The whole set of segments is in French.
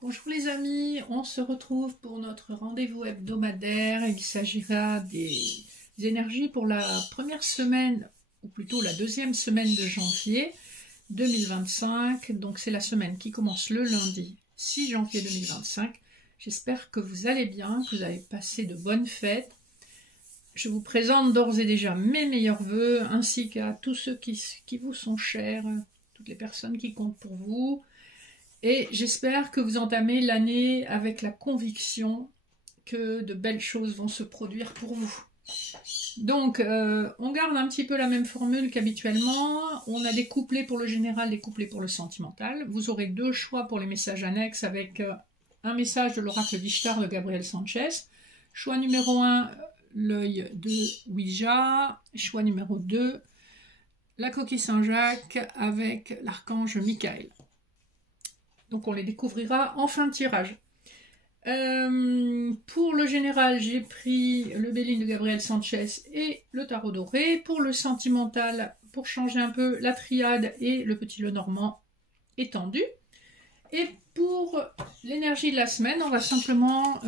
Bonjour les amis, on se retrouve pour notre rendez-vous hebdomadaire. Il s'agira des énergies pour la première semaine, ou plutôt la deuxième semaine de janvier 2025. Donc c'est la semaine qui commence le lundi 6 janvier 2025. J'espère que vous allez bien, que vous avez passé de bonnes fêtes. Je vous présente d'ores et déjà mes meilleurs vœux, ainsi qu'à tous ceux qui vous sont chers, toutes les personnes qui comptent pour vous. Et j'espère que vous entamez l'année avec la conviction que de belles choses vont se produire pour vous. Donc, on garde un petit peu la même formule qu'habituellement. On a des couplets pour le général, des couplets pour le sentimental. Vous aurez deux choix pour les messages annexes avec un message de l'oracle d'Ishtar de Gabriel Sanchez. Choix numéro 1, l'œil de Ouija. Choix numéro 2, la coquille Saint-Jacques avec l'archange Michael. Donc on les découvrira en fin de tirage. Pour le général, j'ai pris le Béline de Gabriel Sanchez et le tarot doré. Pour le sentimental, pour changer un peu, la triade et le petit Lenormand étendu. Et pour l'énergie de la semaine, on va simplement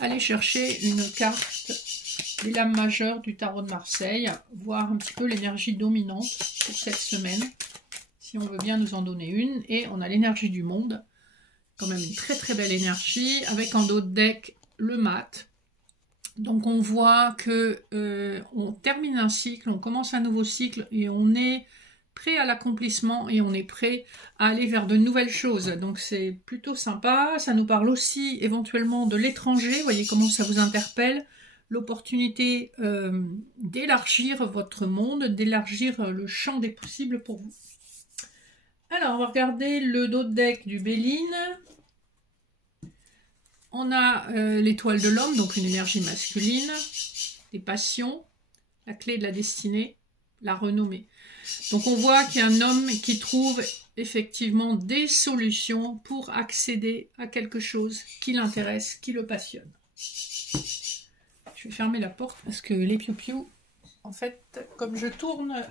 aller chercher une carte des lames majeures du tarot de Marseille, voir un petit peu l'énergie dominante pour cette semaine. Si on veut bien nous en donner une, et on a l'énergie du monde, quand même une très très belle énergie, avec en dos de deck le mat. Donc on voit que on termine un cycle, on commence un nouveau cycle, et on est prêt à l'accomplissement, et on est prêt à aller vers de nouvelles choses. Donc c'est plutôt sympa, ça nous parle aussi éventuellement de l'étranger, vous voyez comment ça vous interpelle, l'opportunité d'élargir votre monde, d'élargir le champ des possibles pour vous. Alors, on va regarder le dos de deck du Béline. On a l'étoile de l'homme, donc une énergie masculine, des passions, la clé de la destinée, la renommée. Donc on voit qu'il y a un homme qui trouve effectivement des solutions pour accéder à quelque chose qui l'intéresse, qui le passionne. Je vais fermer la porte parce que les piou-piou, en fait, comme je tourne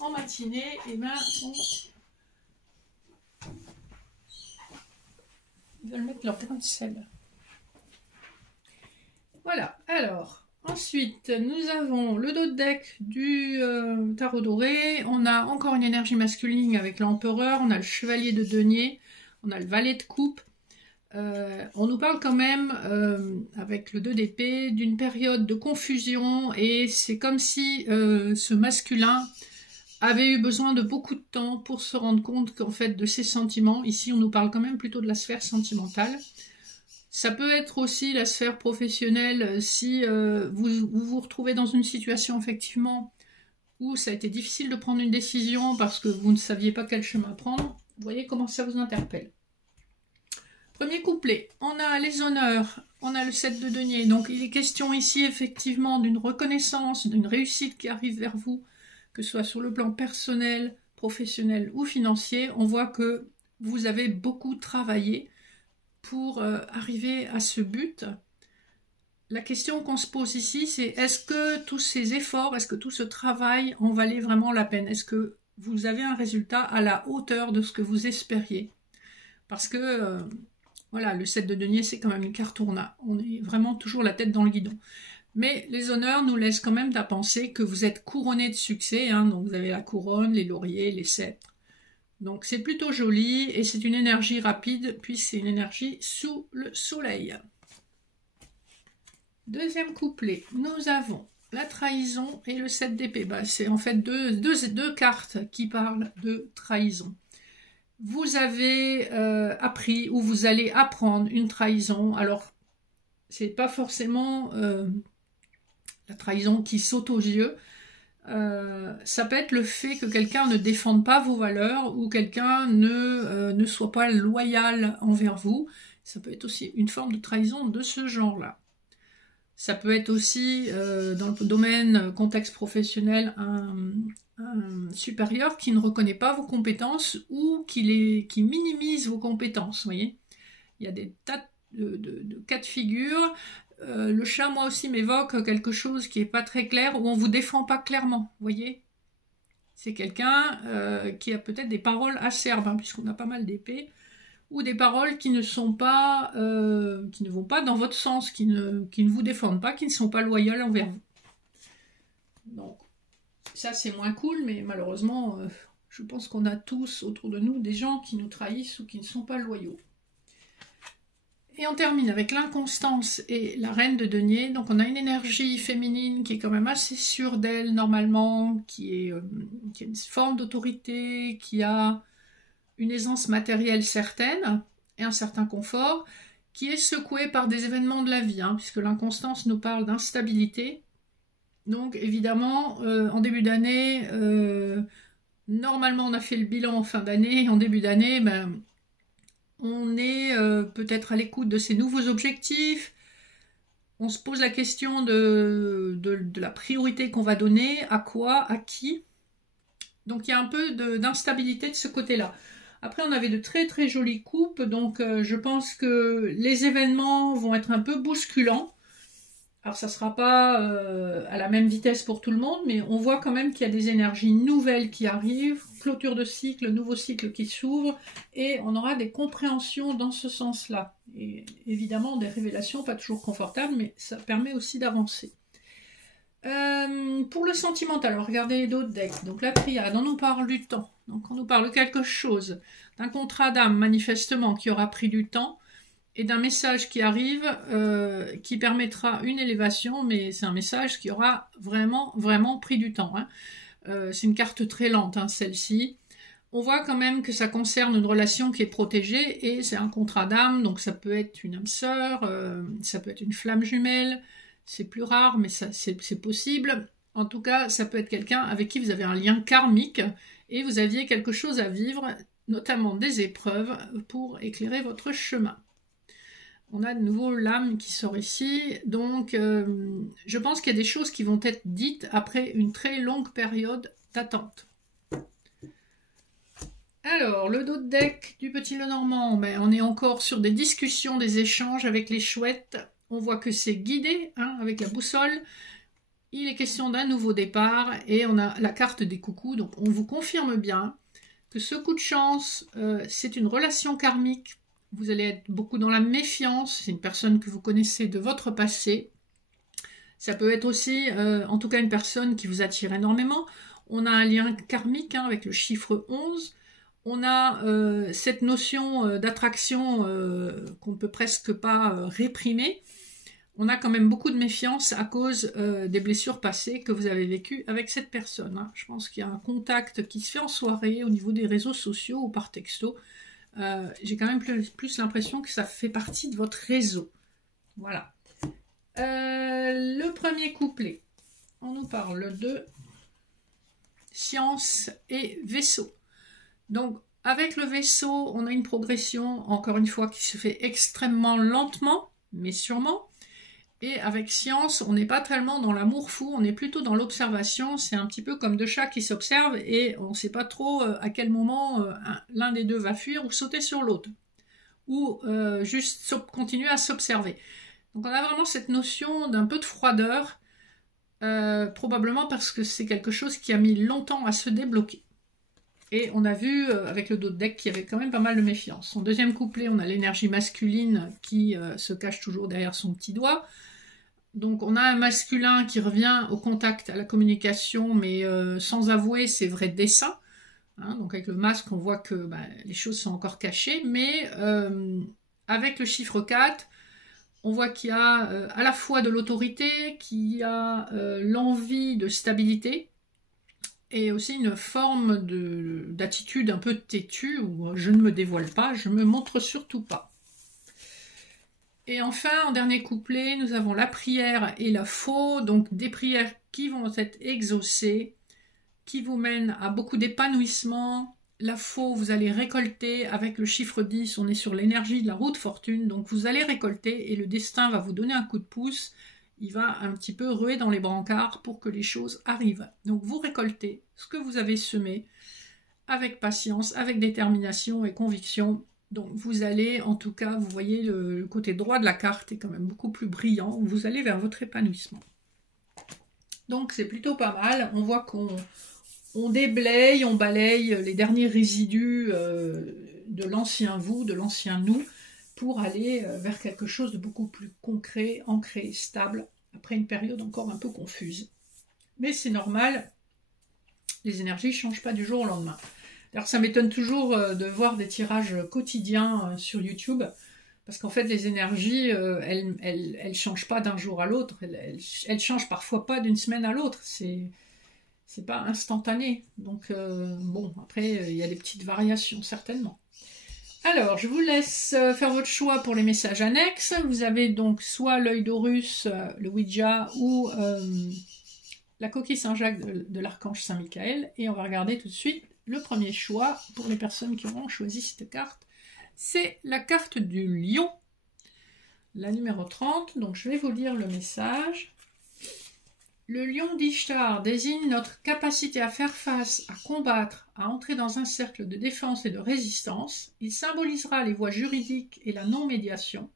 en matinée, et ben ils veulent mettre leur grain de sel. Voilà, alors, ensuite, nous avons le dos de deck du tarot doré. On a encore une énergie masculine avec l'empereur. On a le chevalier de denier. On a le valet de coupe. On nous parle quand même, avec le 2 d'épée, d'une période de confusion. Et c'est comme si ce masculin avait eu besoin de beaucoup de temps pour se rendre compte qu'en fait de ses sentiments, ici on nous parle quand même plutôt de la sphère sentimentale. Ça peut être aussi la sphère professionnelle si vous retrouvez dans une situation effectivement où ça a été difficile de prendre une décision parce que vous ne saviez pas quel chemin prendre. Vous voyez comment ça vous interpelle. Premier couplet, on a les honneurs, on a le 7 de denier, donc il est question ici effectivement d'une reconnaissance, d'une réussite qui arrive vers vous, que ce soit sur le plan personnel, professionnel ou financier. On voit que vous avez beaucoup travaillé pour arriver à ce but. La question qu'on se pose ici, c'est est-ce que tous ces efforts, est-ce que tout ce travail en valait vraiment la peine? Est-ce que vous avez un résultat à la hauteur de ce que vous espériez? Parce que, voilà, le 7 de denier, c'est quand même une carte tourna. On est vraiment toujours la tête dans le guidon. Mais les honneurs nous laissent quand même à penser que vous êtes couronné de succès, hein, donc vous avez la couronne, les lauriers, les sceptres. Donc c'est plutôt joli et c'est une énergie rapide, puis c'est une énergie sous le soleil. Deuxième couplet, nous avons la trahison et le 7 d'épée. Bah, c'est en fait deux cartes qui parlent de trahison. Vous avez appris ou vous allez apprendre une trahison. Alors, c'est pas forcément la trahison qui saute aux yeux, ça peut être le fait que quelqu'un ne défende pas vos valeurs ou quelqu'un ne soit pas loyal envers vous. Ça peut être aussi une forme de trahison de ce genre-là. Ça peut être aussi, dans le domaine contexte professionnel, un supérieur qui ne reconnaît pas vos compétences ou qui minimise vos compétences. Vous voyez, il y a des tas de cas de figure. Le chat, moi aussi, m'évoque quelque chose qui n'est pas très clair, où on ne vous défend pas clairement, vous voyez. C'est quelqu'un qui a peut-être des paroles acerbes, hein, puisqu'on a pas mal d'épées, ou des paroles qui ne sont pas, qui ne vont pas dans votre sens, qui ne vous défendent pas, qui ne sont pas loyales envers vous. Donc, ça c'est moins cool, mais malheureusement, je pense qu'on a tous autour de nous des gens qui nous trahissent ou qui ne sont pas loyaux. Et on termine avec l'inconstance et la reine de denier. Donc on a une énergie féminine qui est quand même assez sûre d'elle normalement, qui a une forme d'autorité, qui a une aisance matérielle certaine et un certain confort, qui est secouée par des événements de la vie, hein, puisque l'inconstance nous parle d'instabilité. Donc évidemment, en début d'année, normalement on a fait le bilan en fin d'année, en début d'année, ben, on est peut-être à l'écoute de ces nouveaux objectifs, on se pose la question de la priorité qu'on va donner, à quoi, à qui. Donc il y a un peu d'instabilité de ce côté-là. Après on avait de très très jolies coupes, donc je pense que les événements vont être un peu bousculants. Alors ça ne sera pas à la même vitesse pour tout le monde, mais on voit quand même qu'il y a des énergies nouvelles qui arrivent, clôture de cycle, nouveau cycle qui s'ouvre, et on aura des compréhensions dans ce sens-là. Et évidemment des révélations pas toujours confortables, mais ça permet aussi d'avancer. Pour le sentimental, alors regardez les d'autres decks. Donc la triade, on nous parle du temps. Donc on nous parle de quelque chose, d'un contrat d'âme manifestement qui aura pris du temps, et d'un message qui arrive, qui permettra une élévation, mais c'est un message qui aura vraiment pris du temps. Hein. C'est une carte très lente, hein, celle-ci. On voit quand même que ça concerne une relation qui est protégée, et c'est un contrat d'âme, donc ça peut être une âme sœur, ça peut être une flamme jumelle, c'est plus rare, mais c'est possible. En tout cas, ça peut être quelqu'un avec qui vous avez un lien karmique, et vous aviez quelque chose à vivre, notamment des épreuves, pour éclairer votre chemin. On a de nouveau l'âme qui sort ici, donc je pense qu'il y a des choses qui vont être dites après une très longue période d'attente. Alors, le dos de deck du Petit Lenormand, ben, on est encore sur des discussions, des échanges avec les chouettes. On voit que c'est guidé, hein, avec la boussole. Il est question d'un nouveau départ, et on a la carte des coucous, donc on vous confirme bien que ce coup de chance, c'est une relation karmique. Vous allez être beaucoup dans la méfiance, c'est une personne que vous connaissez de votre passé. Ça peut être aussi, en tout cas, une personne qui vous attire énormément. On a un lien karmique, hein, avec le chiffre 11. On a cette notion d'attraction qu'on ne peut presque pas réprimer. On a quand même beaucoup de méfiance à cause des blessures passées que vous avez vécues avec cette personne. Hein. Je pense qu'il y a un contact qui se fait en soirée au niveau des réseaux sociaux ou par texto. J'ai quand même plus l'impression que ça fait partie de votre réseau. Voilà. Le premier couplet. On nous parle de science et vaisseau. Donc, avec le vaisseau, on a une progression, encore une fois, qui se fait extrêmement lentement, mais sûrement. Et avec science, on n'est pas tellement dans l'amour fou, on est plutôt dans l'observation. C'est un petit peu comme deux chats qui s'observent et on ne sait pas trop à quel moment l'un des deux va fuir ou sauter sur l'autre. Ou juste continuer à s'observer. Donc on a vraiment cette notion d'un peu de froideur, probablement parce que c'est quelque chose qui a mis longtemps à se débloquer. Et on a vu avec le dos de deck qu'il y avait quand même pas mal de méfiance. En deuxième couplet, on a l'énergie masculine qui se cache toujours derrière son petit doigt. Donc on a un masculin qui revient au contact, à la communication, mais sans avouer ses vrais desseins. Hein, donc avec le masque, on voit que les choses sont encore cachées, mais avec le chiffre 4, on voit qu'il y a à la fois de l'autorité, qu'il y a l'envie de stabilité, et aussi une forme d'attitude un peu têtue, où je ne me dévoile pas, je me montre surtout pas. Et enfin, en dernier couplet, nous avons la prière et la faux, donc des prières qui vont être exaucées, qui vous mènent à beaucoup d'épanouissement. La faux, vous allez récolter avec le chiffre 10, on est sur l'énergie de la roue de fortune, donc vous allez récolter et le destin va vous donner un coup de pouce, il va un petit peu ruer dans les brancards pour que les choses arrivent. Donc vous récoltez ce que vous avez semé avec patience, avec détermination et conviction. Donc vous allez, en tout cas, vous voyez le côté droit de la carte est quand même beaucoup plus brillant, vous allez vers votre épanouissement. Donc c'est plutôt pas mal, on voit qu'on déblaye, on balaye les derniers résidus de l'ancien vous, de l'ancien nous, pour aller vers quelque chose de beaucoup plus concret, ancré, stable, après une période encore un peu confuse. Mais c'est normal, les énergies ne changent pas du jour au lendemain. Alors ça m'étonne toujours de voir des tirages quotidiens sur YouTube, parce qu'en fait les énergies, elles changent pas d'un jour à l'autre, elles changent parfois pas d'une semaine à l'autre, c'est pas instantané. Donc bon, après il y a des petites variations certainement. Alors, je vous laisse faire votre choix pour les messages annexes. Vous avez donc soit l'œil d'Horus, le Ouija, ou la coquille Saint-Jacques de l'archange Saint-Michael. Et on va regarder tout de suite le premier choix pour les personnes qui auront choisi cette carte. C'est la carte du lion, la numéro 30. Donc, je vais vous lire le message. Le lion d'Ishtar désigne notre capacité à faire face, à combattre, à entrer dans un cercle de défense et de résistance. Il symbolisera les voies juridiques et la non-médiation.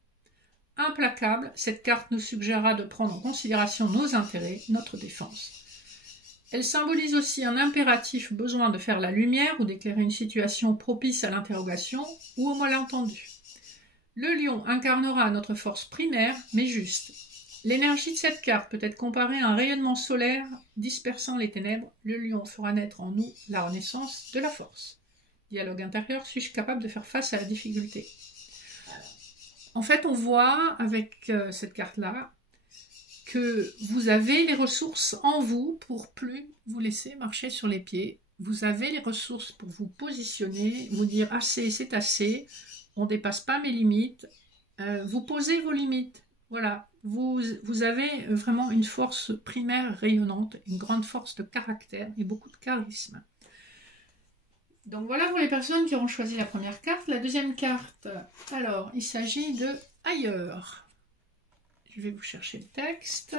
Implacable, cette carte nous suggérera de prendre en considération nos intérêts, notre défense. Elle symbolise aussi un impératif besoin de faire la lumière ou d'éclairer une situation propice à l'interrogation ou au malentendu. Le lion incarnera notre force primaire, mais juste. L'énergie de cette carte peut être comparée à un rayonnement solaire dispersant les ténèbres. Le lion fera naître en nous la renaissance de la force. Dialogue intérieur, suis-je capable de faire face à la difficulté? En fait, on voit avec cette carte-là que vous avez les ressources en vous pour plus vous laisser marcher sur les pieds. Vous avez les ressources pour vous positionner, vous dire assez, c'est assez, on ne dépasse pas mes limites, vous posez vos limites. Voilà, vous avez vraiment une force primaire rayonnante, une grande force de caractère et beaucoup de charisme. Donc voilà pour les personnes qui auront choisi la première carte. La deuxième carte, alors il s'agit de ailleurs. Je vais vous chercher le texte.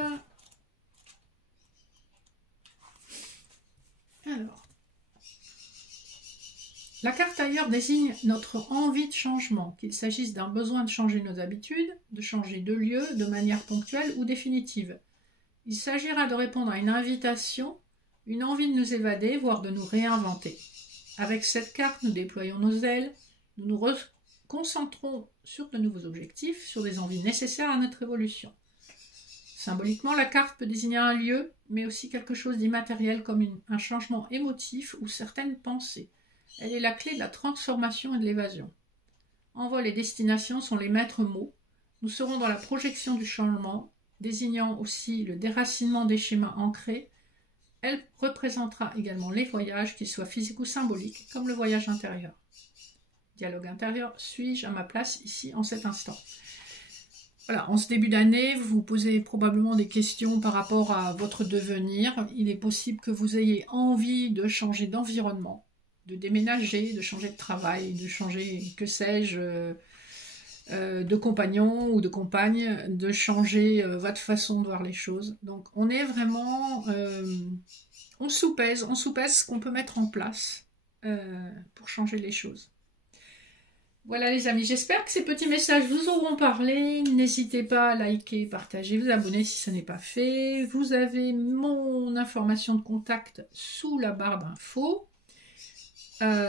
Alors, la carte ailleurs désigne notre envie de changement, qu'il s'agisse d'un besoin de changer nos habitudes, de changer de lieu de manière ponctuelle ou définitive. Il s'agira de répondre à une invitation, une envie de nous évader, voire de nous réinventer. Avec cette carte, nous déployons nos ailes, nous nous concentrons sur de nouveaux objectifs, sur des envies nécessaires à notre évolution. Symboliquement, la carte peut désigner un lieu, mais aussi quelque chose d'immatériel comme un changement émotif ou certaines pensées. Elle est la clé de la transformation et de l'évasion. Envol et destination sont les maîtres mots. Nous serons dans la projection du changement, désignant aussi le déracinement des schémas ancrés. Elle représentera également les voyages, qu'ils soient physiques ou symboliques, comme le voyage intérieur. Dialogue intérieur, suis-je à ma place ici en cet instant? Voilà, en ce début d'année, vous vous posez probablement des questions par rapport à votre devenir. Il est possible que vous ayez envie de changer d'environnement, de déménager, de changer de travail, de changer, que sais-je, de compagnon ou de compagne, de changer votre façon de voir les choses. Donc on est vraiment, on soupèse ce qu'on peut mettre en place pour changer les choses. Voilà les amis, j'espère que ces petits messages vous auront parlé. N'hésitez pas à liker, partager, vous abonner si ce n'est pas fait. Vous avez mon information de contact sous la barre d'infos.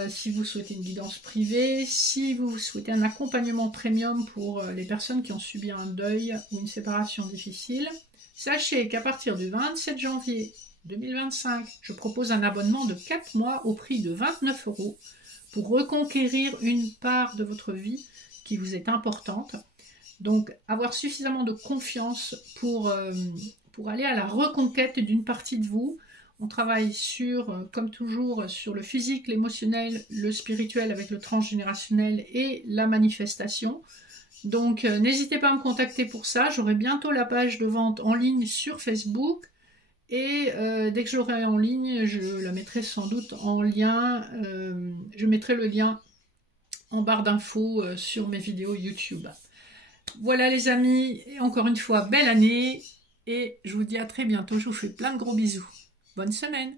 Si vous souhaitez une guidance privée, si vous souhaitez un accompagnement premium pour les personnes qui ont subi un deuil ou une séparation difficile, sachez qu'à partir du 27 janvier 2025, je propose un abonnement de 4 mois au prix de 29 € pour reconquérir une part de votre vie qui vous est importante. Donc, avoir suffisamment de confiance pour aller à la reconquête d'une partie de vous. On travaille sur, comme toujours, sur le physique, l'émotionnel, le spirituel avec le transgénérationnel et la manifestation. Donc, n'hésitez pas à me contacter pour ça. J'aurai bientôt la page de vente en ligne sur Facebook. Et dès que je l'aurai en ligne, je la mettrai sans doute en lien. Je mettrai le lien en barre d'infos sur mes vidéos YouTube. Voilà les amis, et encore une fois, belle année. Et je vous dis à très bientôt. Je vous fais plein de gros bisous. Bonne semaine!